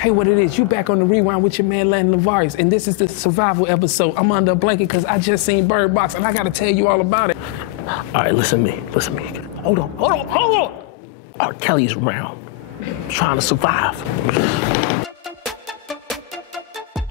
Hey, what it is, you back on the rewind with your man Landon Lavarius, and this is the survival episode. I'm under a blanket because I just seen BirdBox, and I gotta tell you all about it. All right, listen to me. Hold on. R. Kelly's around, trying to survive.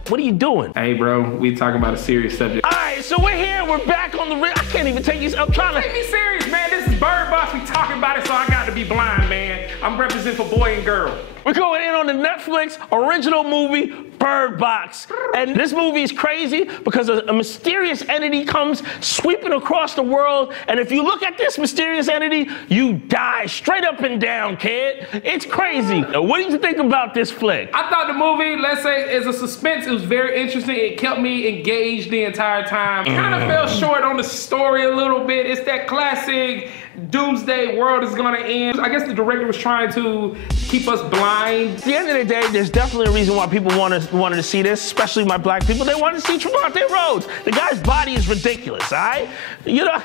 What are you doing? Hey, bro, we talking about a serious subject. All right, so we're here, we're back on the I can't even take you, I'm trying to. Take me serious, man. This is BirdBox, we talking about it, so I got to be blind, man. I'm representing for boy and girl. We're going in on the Netflix original movie, BirdBox. And this movie is crazy because a mysterious entity comes sweeping across the world. And if you look at this mysterious entity, you die straight up and down, kid. It's crazy. Now, what did you think about this flick? I thought the movie, let's say, is a suspense. It was very interesting. It kept me engaged the entire time. Kind of fell short on the story a little bit. It's that classic doomsday world is gonna end. I guess the director was trying to keep us blind. At the end of the day, there's definitely a reason why people wanted to see this, especially my black people. They wanted to see Trevante Rhodes. The guy's body is ridiculous, all right? You know,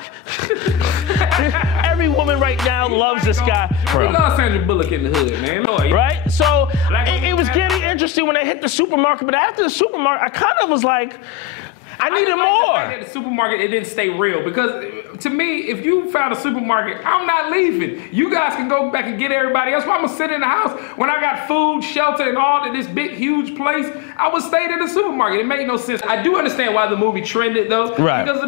every woman right now loves this guy. We love Sandra Bullock in the hood, man. Lord, right? So it was getting interesting when they hit the supermarket, but after the supermarket, I kind of was like, I needed more. At the supermarket, it didn't stay real because to me, if you found a supermarket, I'm not leaving. You guys can go back and get everybody else. Why I'm gonna sit in the house when I got food, shelter, and all in this big, huge place? I would stay in the supermarket. It made no sense. I do understand why the movie trended though, right? Because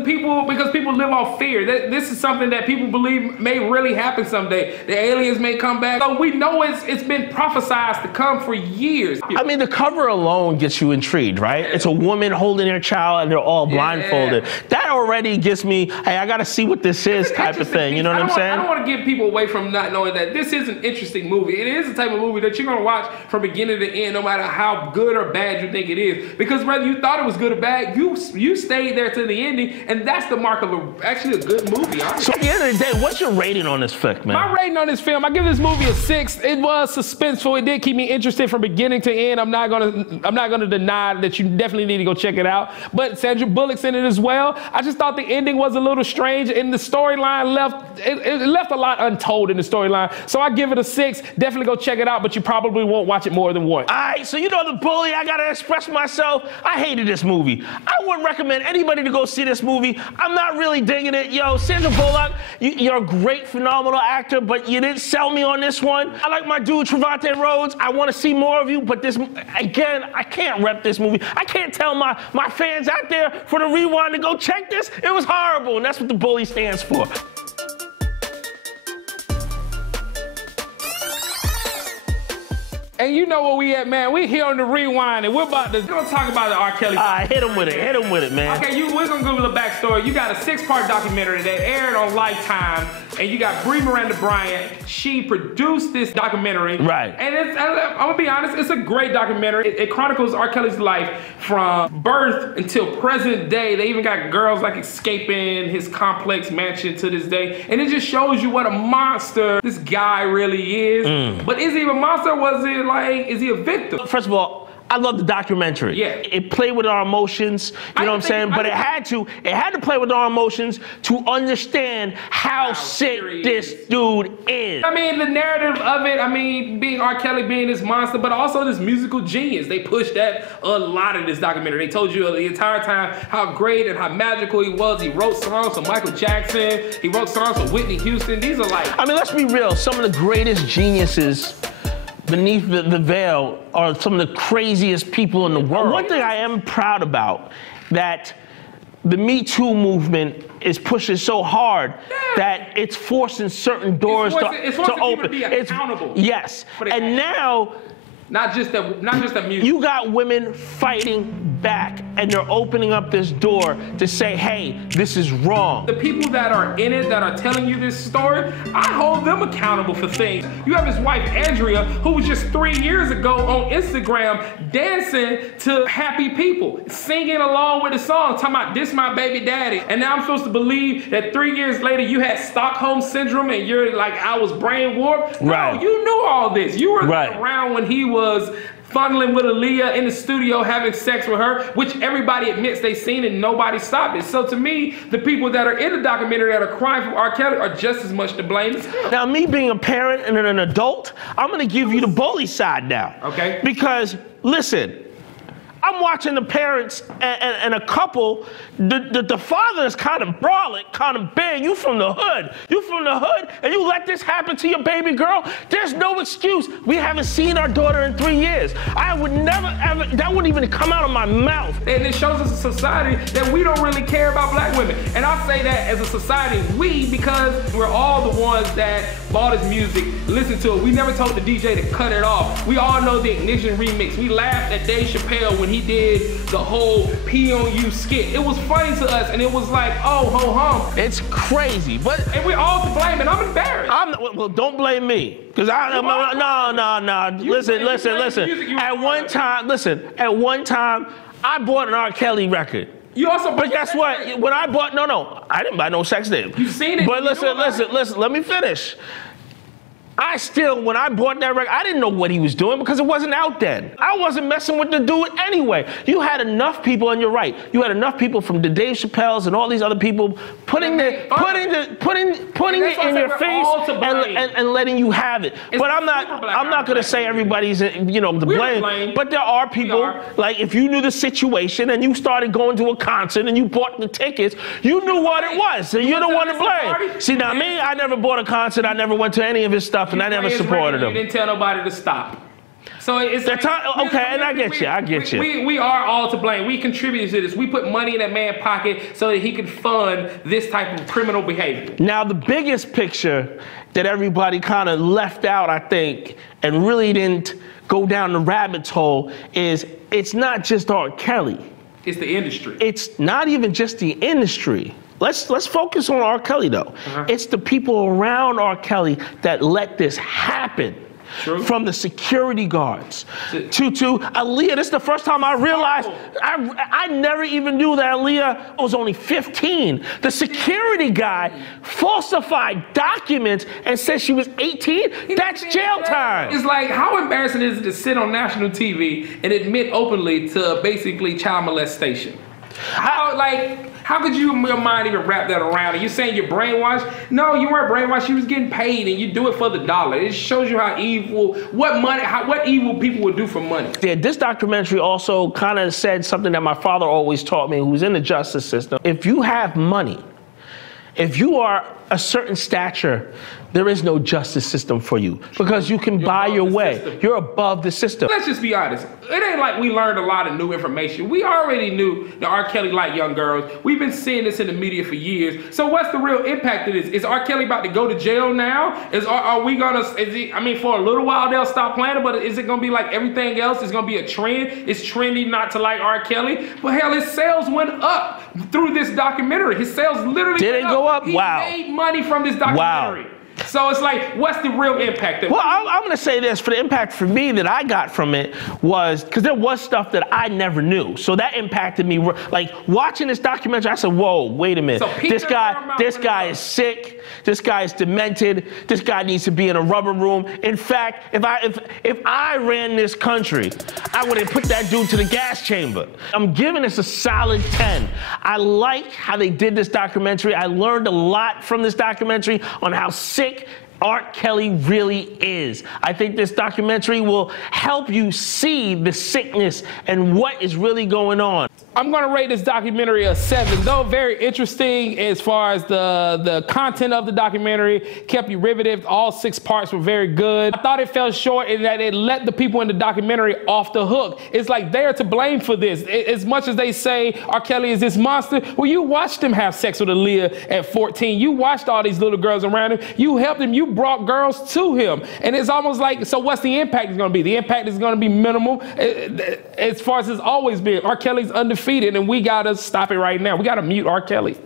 people live off fear. This is something that people believe may really happen someday. The aliens may come back. So we know it's been prophesized to come for years. I mean, the cover alone gets you intrigued, right? It's a woman holding her child and they're all blindfolded. That already gets me, hey, I gotta see what this is type of thing. You know what I'm saying? I don't want to get people away from not knowing that this is an interesting movie. It is the type of movie that you're gonna watch from beginning to end, no matter how good or bad you think it is. Because whether you thought it was good or bad, you stayed there to the ending, and that's the mark of actually a good movie. Honestly. So at the end of the day, what's your rating on this flick, man? My rating on this film, I give this movie a 6. It was suspenseful. It did keep me interested from beginning to end. I'm not gonna deny that you definitely need to go check it out. But Sandra Bullock's in it as well. I just thought the ending was a little strange, and the storyline left a lot untold in the storyline. So I give it a 6. Definitely go check it out, but you probably won't watch it more than once. All right, so you know the bully, I gotta express myself. I hated this movie. I wouldn't recommend anybody to go see this movie. I'm not really digging it. Yo, Sandra Bullock, you're a great, phenomenal actor, but you didn't sell me on this one. I like my dude Trevante Rhodes. I want to see more of you, but this, again, I can't rep this movie. I can't tell my fans out there for the rewind to go check this. It was horrible, and that's what the bully stands for. And you know where we at, man. We here on the rewind, and we're gonna talk about the R. Kelly. All right, hit him with it, man. Okay, we're gonna go with the backstory. You got a 6-part documentary that aired on Lifetime, and you got Brie Miranda Bryant. She produced this documentary. Right. And I'm gonna be honest, it's a great documentary. It chronicles R. Kelly's life from birth until present day. They even got girls like escaping his complex mansion to this day. And it just shows you what a monster this guy really is. But is he a monster, or is he a victim? First of all, I love the documentary. Yeah. It played with our emotions, you know what I'm saying? But it had to play with our emotions to understand how sick this dude is. I mean, the narrative of it, I mean, being R. Kelly being this monster, but also this musical genius. They pushed that a lot in this documentary. They told you the entire time how great and how magical he was. He wrote songs for Michael Jackson. He wrote songs for Whitney Houston. These are like... I mean, let's be real. Some of the greatest geniuses beneath the veil are some of the craziest people in the world. One thing I am proud about, that the Me Too movement is pushing so hard that it's forcing certain doors to open. To be accountable. Yes, and now, not just the music. You got women fighting back, and they're opening up this door to say, hey, this is wrong. The people that are in it, that are telling you this story, I hold them accountable for things. You have his wife, Andrea, who was just 3 years ago on Instagram dancing to Happy People, singing along with the song, talking about this my baby daddy. And now I'm supposed to believe that 3 years later you had Stockholm Syndrome and you're like, I was brain warped? Right. No, you knew all this. You were around when he was fondling with Aaliyah in the studio, having sex with her, which everybody admits they seen and nobody stopped it. So to me, the people that are in the documentary that are crying for R. Kelly are just as much to blame as him. Now, me being a parent and an adult, I'm gonna give you the bully side now. Okay. Because, listen, I'm watching the parents and a couple, the father is kind of brolic, kind of big. You from the hood. You from the hood, and you let this happen to your baby girl? There's no excuse. We haven't seen our daughter in 3 years. I would never, ever, that wouldn't even come out of my mouth. And it shows us a society that we don't really care about black women. And I say that as a society, because we're all the ones that bought his music, listened to it. We never told the DJ to cut it off. We all know the Ignition remix. We laughed at Dave Chappelle when he did the whole P on You skit. It was funny to us, and it was like, oh, ho hum. It's crazy, and we're all to blame, and I'm embarrassed. Well, don't blame me, because no. Listen. At one time, I bought an R. Kelly record. You also, but guess what? When I bought, I didn't buy no sex tape. You've seen it. But listen, let me finish. When I bought that record, I didn't know what he was doing because it wasn't out then. I wasn't messing with the dude anyway. You had enough people, and you're right. You had enough people from the Dave Chappelle's and all these other people putting it in your face and letting you have it. But I'm not gonna say everybody's to blame. But there are people, like if you knew the situation and you started going to a concert and you bought the tickets, you knew what it was, so you're the one to blame. See, now me, I never bought a concert. I never went to any of his stuff. And I never supported him. You didn't tell nobody to stop. So it's okay, and I get you. We are all to blame. We contributed to this. We put money in that man's pocket so that he could fund this type of criminal behavior. Now, the biggest picture that everybody kind of left out, I think, and really didn't go down the rabbit hole is it's not just R. Kelly. It's the industry. It's not even just the industry. Let's focus on R. Kelly, though. It's the people around R. Kelly that let this happen. True. From the security guards to Aaliyah. This is the first time I realized, I never even knew that Aaliyah was only 15. The security guy falsified documents and said she was 18. That's jail time. It's like, how embarrassing is it to sit on national TV and admit openly to basically child molestation? How could you in your mind even wrap that around? Are you saying you're brainwashed? No, you weren't brainwashed. You was getting paid, and you do it for the dollar. It shows you how evil, what evil people would do for money. Yeah, this documentary also kind of said something that my father always taught me, who's in the justice system. If you have money, if you are a certain stature, there is no justice system for you because you can buy your way. You're above the system. Let's just be honest. It ain't like we learned a lot of new information. We already knew that R. Kelly liked young girls. We've been seeing this in the media for years. So what's the real impact of this? Is R. Kelly about to go to jail now? Are we gonna, for a little while they'll stop playing it, but is it gonna be like everything else? It's gonna be a trend? It's trendy not to like R. Kelly? But hell, his sales went up through this documentary. His sales literally Did it go up? He Wow. made money from this documentary. Wow. So it's like, what's the real impact of it? Well, I'm going to say this. For the impact for me that I got from it was, because there was stuff that I never knew. So that impacted me. Like, watching this documentary, I said, whoa, wait a minute. So this guy is sick. This guy is demented. This guy needs to be in a rubber room. In fact, if I ran this country, I would have put that dude to the gas chamber. I'm giving this a solid 10. I like how they did this documentary. I learned a lot from this documentary on how sick R. Kelly really is. I think this documentary will help you see the sickness and what is really going on. I'm gonna rate this documentary a 7. Though very interesting as far as the content of the documentary, kept you riveted. All 6 parts were very good. I thought it fell short in that it let the people in the documentary off the hook. It's like they're to blame for this. As much as they say R. Kelly is this monster, well, you watched him have sex with Aaliyah at 14. You watched all these little girls around him. You helped him. You brought girls to him. And it's almost like, so what's the impact is gonna be? The impact is gonna be minimal. As far as it's always been, R. Kelly's undefeated, and we gotta stop it right now. We gotta mute R. Kelly.